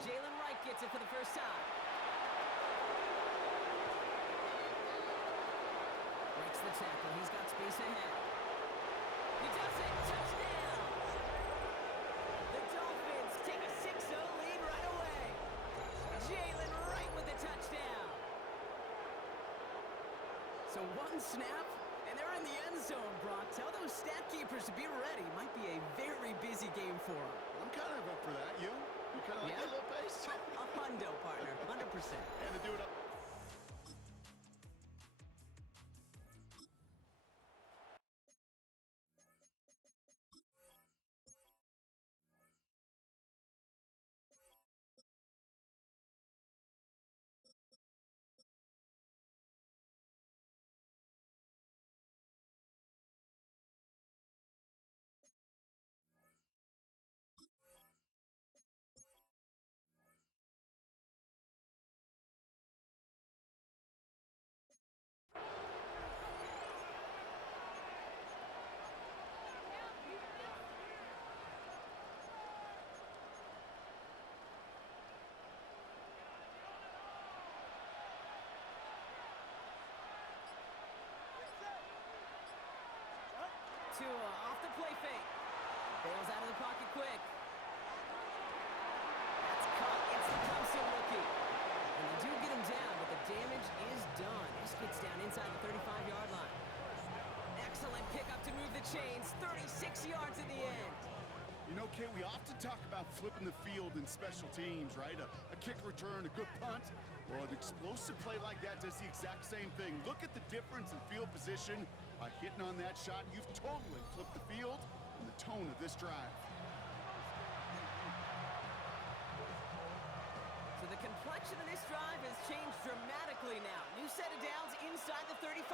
Jalen Wright gets it for the first time. Breaks the tackle. He's got space ahead. He does it. Touchdown! The Dolphins take a 6-0 lead right away. Jalen Wright with the touchdown. So one snap, and they're in the end zone, Brock. Tell those stat keepers to be ready. Might be a very busy game for them. I'm kind of up for that. You kind of like that little pace? A hundo, partner. 100%. And to do it up. Tua off the play fake. Bails out of the pocket quick. That's caught. It's the Clemson rookie. And they do get him down, but the damage is done. This gets down inside the 35-yard line. Excellent pickup to move the chains. 36 yards in the end. You know, Kate, we often talk about flipping the field in special teams, right? A kick return, a good punt. Well, an explosive play like that does the exact same thing. Look at the difference in field position by hitting on that shot. You've totally flipped the field and the tone of this drive. So the complexion of this drive has changed dramatically now. New set of downs inside the 35.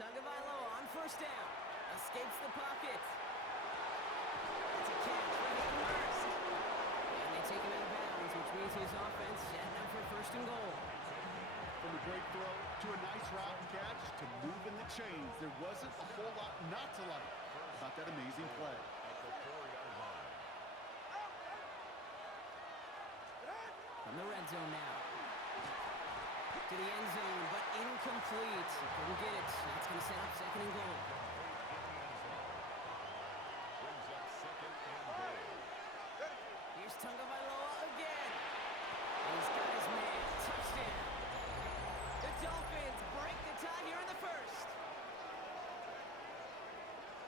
Tagovailoa on first down. Escapes the pocket. That's a catch for the first. And they take him out of bounds, which means his offense setting up for first and goal. From a great throw to a nice route and catch to moving the chains, there wasn't a whole lot not to like about that amazing play. From the red zone now. To the end zone, but incomplete. Couldn't get it. That's going to set up second and goal. Here's Tagovailoa again. He's got his man. Touchdown. The Dolphins break the tie here in the first.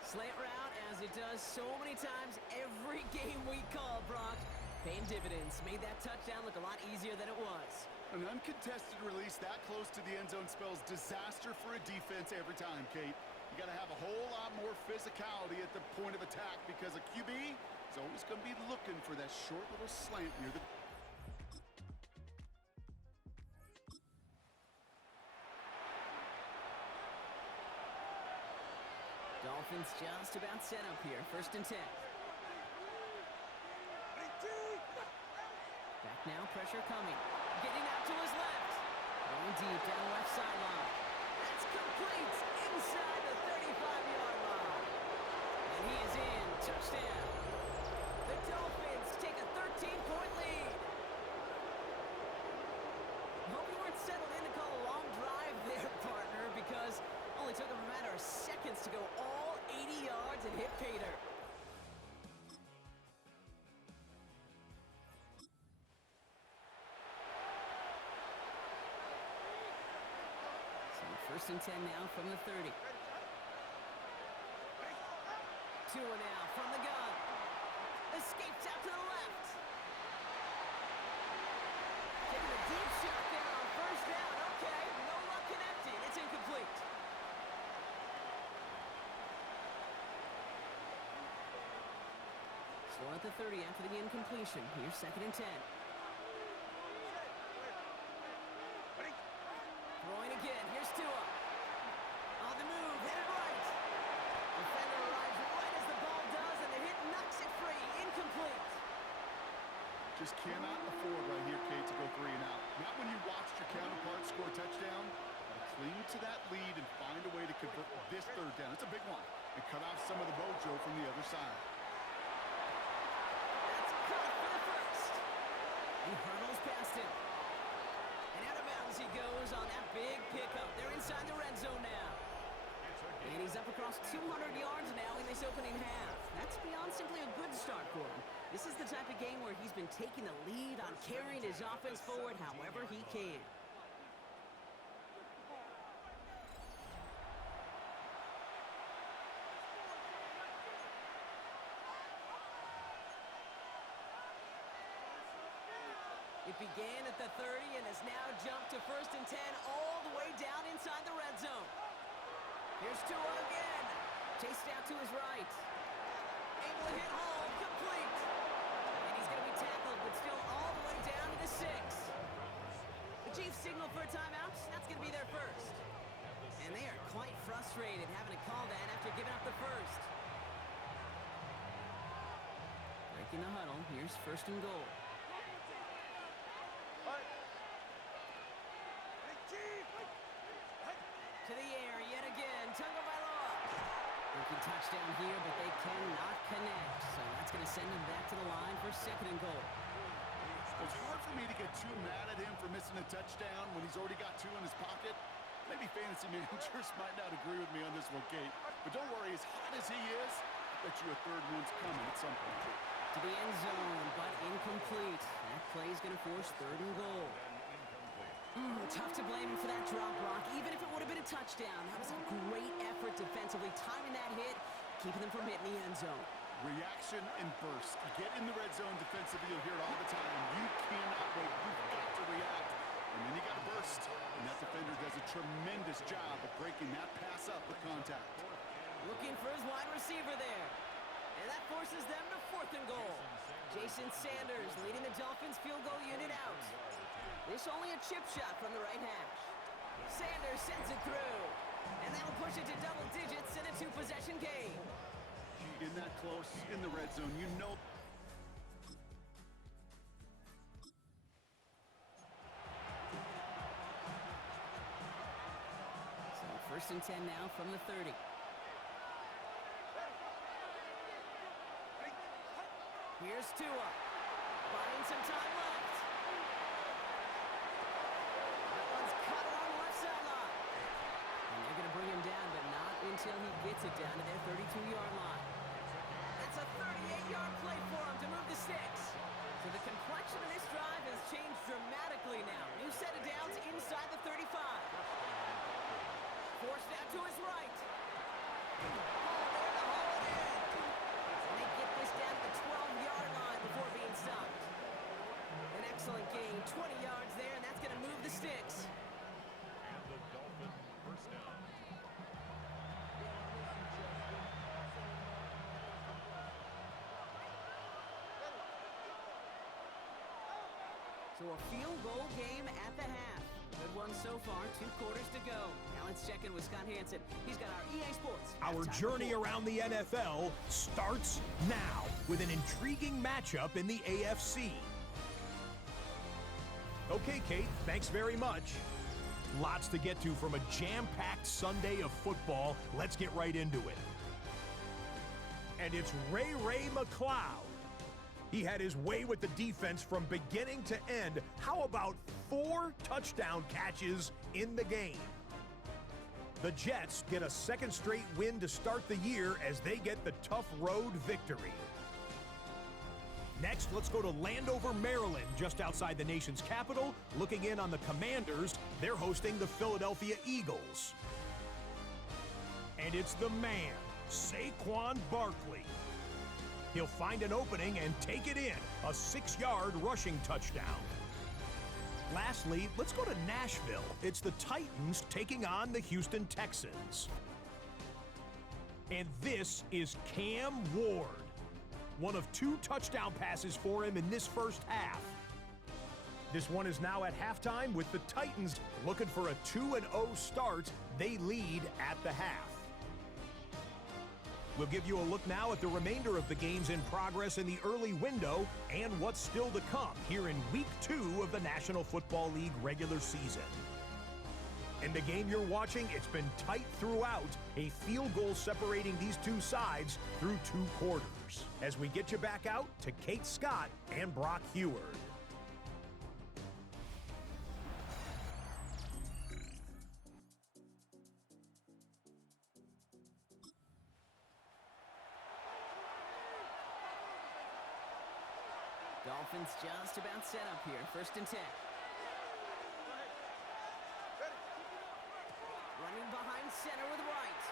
Slant route, as it does so many times every game we call, Brock. Paying dividends. Made that touchdown look a lot easier than it was. An uncontested release that close to the end zone spells disaster for a defense every time, Kate. You got to have a whole lot more physicality at the point of attack because a QB is always going to be looking for that short little slant near the... Dolphins just about set up here. First and 10. Back now, pressure coming. Getting out to his left. Going deep down left sideline. That's complete inside the 35-yard line. And he is in. Touchdown. The Dolphins take a 13-point lead. Hope you weren't settled in to call a long drive there, partner, because it only took him a matter of seconds to go all 80 yards and hit pay dirt. First and 10 now from the 30. Tua now from the gun. Escapes out to the left. Taking a deep shot there on first down. Okay, no luck connecting. It's incomplete. Still at the 30 after the incompletion. Here's second and 10. Throwing again. Here's Tua. On the move. Headed right. Defender arrives right as the ball does, and the hit knocks it free. Incomplete. Just cannot afford right here, Kate, to go 3 and out. Not when you watched your counterpart score a touchdown. But cling to that lead and find a way to convert this third down. It's a big one. And cut off some of the mojo from the other side. he's up across 200 yards now in this opening half. That's beyond simply a good start for him. This is the type of game where he's been taking the lead on carrying his offense forward however he can. It began at the 30 and has now jumped to 1st and 10 all the way down inside the red zone. Here's Tua again. Chased out to his right. Able to hit home, complete. And he's going to be tackled, but still all the way down to the 6. The Chiefs signal for a timeout. That's going to be their first. And they are quite frustrated having to call that after giving up the first. Breaking the huddle. Here's 1st and goal. To the air yet again. Tagovailoa. Looking touchdown here, but they cannot connect. So that's going to send him back to the line for 2nd and goal. It's hard for me to get too mad at him for missing a touchdown when he's already got 2 in his pocket. Maybe fantasy managers might not agree with me on this one, Kate. But don't worry, as hot as he is, I bet you a 3rd one's coming at some point. To the end zone, but incomplete. That play is going to force 3rd and goal. Tough to blame him for that drop, Brock. Even if it would have been a touchdown, that was a great effort defensively, timing that hit, keeping them from hitting the end zone. Reaction and burst. You get in the red zone defensively, you'll hear it all the time. You cannot wait. You've got to react. And then you got to burst. And that defender does a tremendous job of breaking that pass up with contact. Looking for his wide receiver there. And that forces them to 4th and goal. Jason Sanders leading the Dolphins field goal unit out. This only a chip shot from the right hash. Sanders sends it through. And that'll push it to double digits in a 2-possession game. In that close, in the red zone, you know. So 1st and 10 now from the 30. Here's Tua. Buying some time left. That one's cut along the left sideline. And they're going to bring him down, but not until he gets it down to their 32-yard line. That's a 38-yard play for him to move the sticks. So the complexion of this drive has changed dramatically now. New set of downs inside the 35. Forced out to his right. Ball there to haul it in. And they get this down to the 12-yard line before being stopped. An excellent gain, 20 yards there, and that's going to move the sticks. And the Dolphins first down. So a field goal game at the half. Good one so far, 2 quarters to go. Now let's check in with Scott Hansen. He's got our EA Sports. Our journey around the NFL starts now with an intriguing matchup in the AFC. Okay, Kate, thanks very much. Lots to get to from a jam-packed Sunday of football. Let's get right into it. And it's Ray McCloud. He had his way with the defense from beginning to end. How about 4 touchdown catches in the game? The Jets get a 2nd straight win to start the year as they get the tough road victory. Next, let's go to Landover, Maryland, just outside the nation's capital. Looking in on the Commanders, they're hosting the Philadelphia Eagles. And it's the man, Saquon Barkley. He'll find an opening and take it in, a 6-yard rushing touchdown. Lastly, let's go to Nashville. It's the Titans taking on the Houston Texans. And this is Cam Ward. One of 2 touchdown passes for him in this first half. This one is now at halftime with the Titans looking for a 2-0 start. They lead at the half. We'll give you a look now at the remainder of the games in progress in the early window and what's still to come here in Week 2 of the National Football League regular season. In the game you're watching, it's been tight throughout, a field goal separating these two sides through 2 quarters. As we get you back out to Kate Scott and Brock Heward. Dolphins just about set up here. 1st and 10. Running behind center with Wright.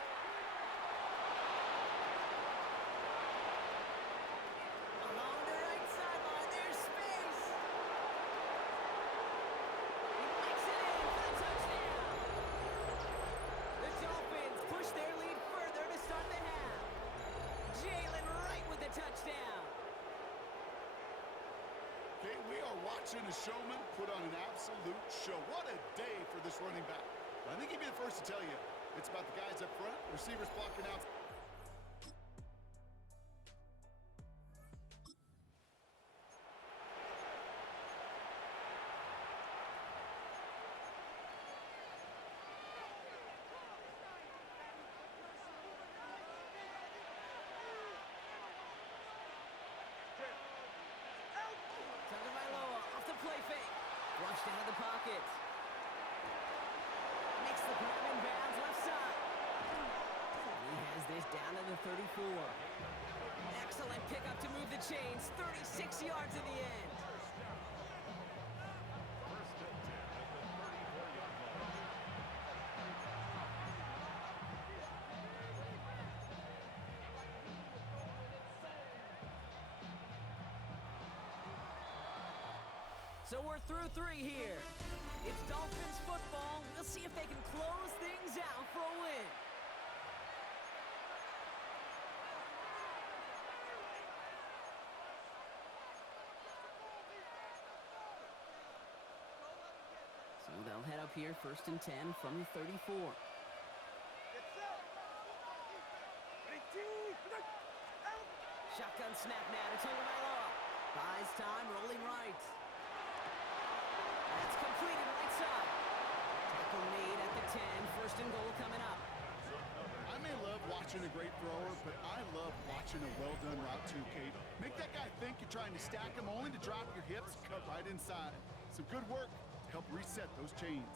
Along the right sideline, there's space. He makes it in for the touchdown. The Dolphins push their lead further to start the half. Jalen Wright with the touchdown. Okay, we are watching a showman put on an absolute show. What a day for this running back. I think he'd be the first to tell you. It's about the guys up front, receivers blocking out. Off the play fake. Flushed out of the pocket. Makes the grab in bounds left side. He has this down to the 34. Excellent pickup to move the chains. 36 yards in the end. First and 10 at the 34-yard line. So we're through 3 here. It's Dolphins football. We'll see if they can close things out for a win. So they'll head up here, 1st and 10 from the 34. Shotgun snap now to Tagovailoa. Buys time, rolling right. That's completed right side. Tackle made at the 10. 1st and goal coming up. I may love watching a great thrower, but I love watching a well-done route too, Kate. Make that guy think you're trying to stack him, only to drop your hips, cut right inside. Some good work to help reset those chains.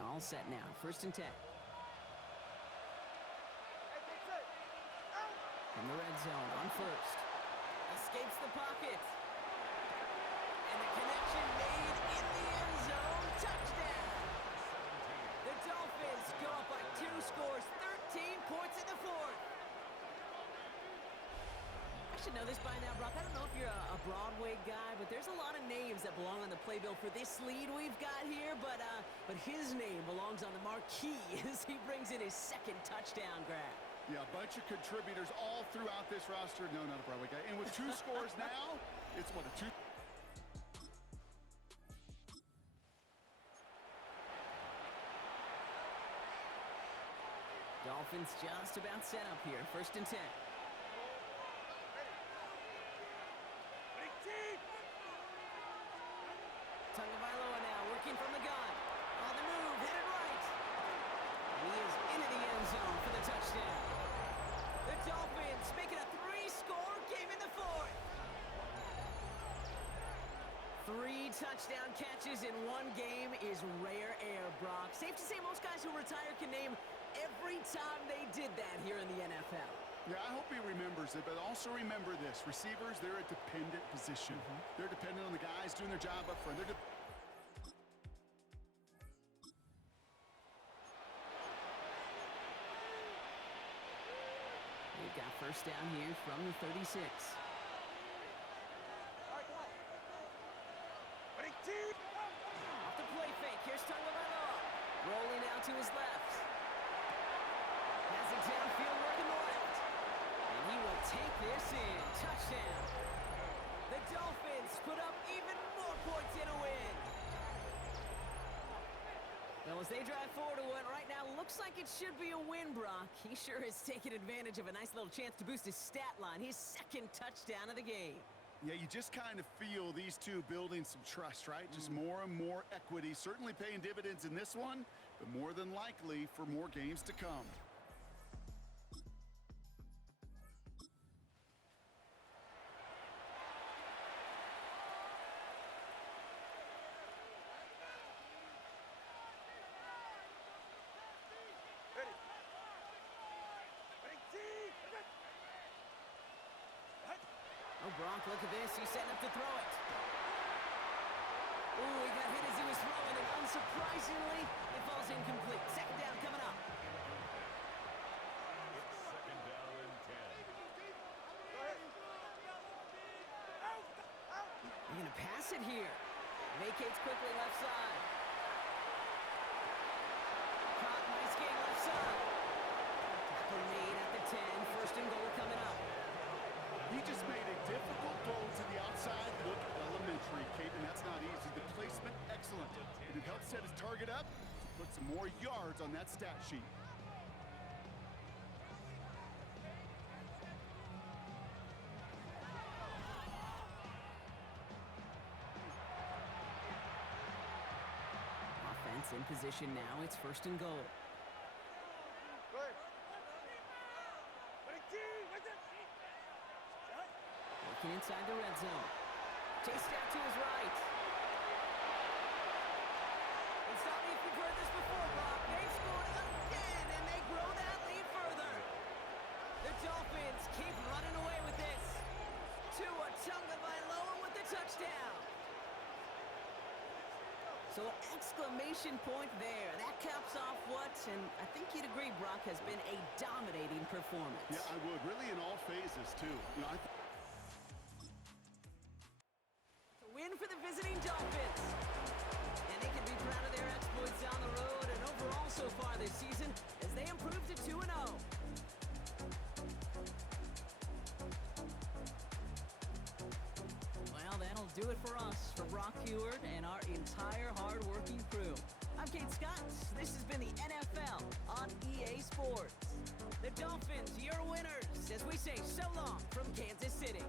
All set now. 1st and 10. From the red zone on 1st. Escapes the pocket. And the connection made in the end zone. Touchdown. The Dolphins go up by 2 scores. 13 points in the 4th. I should know this by now, Brock. I don't know if you're a Broadway guy, but there's a lot of names that belong on the playbill for this lead we've got here, but his name belongs on the marquee as he brings in his 2nd touchdown grab. Yeah, a bunch of contributors all throughout this roster. No, not a Broadway guy. And with 2 scores now, it's what, a 2... Dolphins just about set up here. 1st and 10. Tagovailoa now working from the gun. On the move, headed right. And he is into the end zone for the touchdown. The Dolphins make it a 3-score game in the 4th. 3 touchdown catches in 1 game is rare air, Brock. Safe to say most guys who retire can name every time they did that here in the NFL. Yeah, I hope he remembers it, but also remember this. Receivers, they're a dependent position. They're dependent on the guys doing their job up front. They've got 1st down here from the 36. Off the play fake, here's Tagovailoa. Rolling out to his left. Has it downfield working the left. And he will take this in. Touchdown. The Dolphins put up even more points in a win. Well, as they drive forward to what right now looks like it should be a win, Brock. He sure has taken advantage of a nice little chance to boost his stat line. His 2nd touchdown of the game. Yeah, you just kind of feel these two building some trust, right? Just more and more equity. Certainly paying dividends in this one, but more than likely for more games to come. Gronk, look at this. He's setting up to throw it. Ooh, he got hit as he was throwing, and unsurprisingly, it falls incomplete. Second down coming up. It's second down and 10. They're going to pass it here. Vacates quickly left side. Caught, nice game left side. Tackle made at the 10. First and goal coming up. He just made a difficult throw to the outside. Look elementary, Caden. That's not easy. The placement, excellent. And it helps set his target up to put some more yards on that stat sheet. Offense in position now. It's first and goal. Working inside the red zone. Chased out to his right. And stop me if you've heard this before, Brock. They've scored again, and they grow that lead further. The Dolphins keep running away with this. Tua Tagovailoa with the touchdown. So an exclamation point there. That caps off what, and I think you'd agree, Brock, has been a dominating performance. Yeah, I would. Really in all phases, too. You know, Win for the visiting Dolphins. And they can be proud of their exploits down the road and overall so far this season as they improve to 2-0. Well, that'll do it for us, for Brock Heward and our entire hard-working crew. I'm Kate Scott. This has been the NFL on EA Sports. The Dolphins, your winners, as we say so long from Kansas City.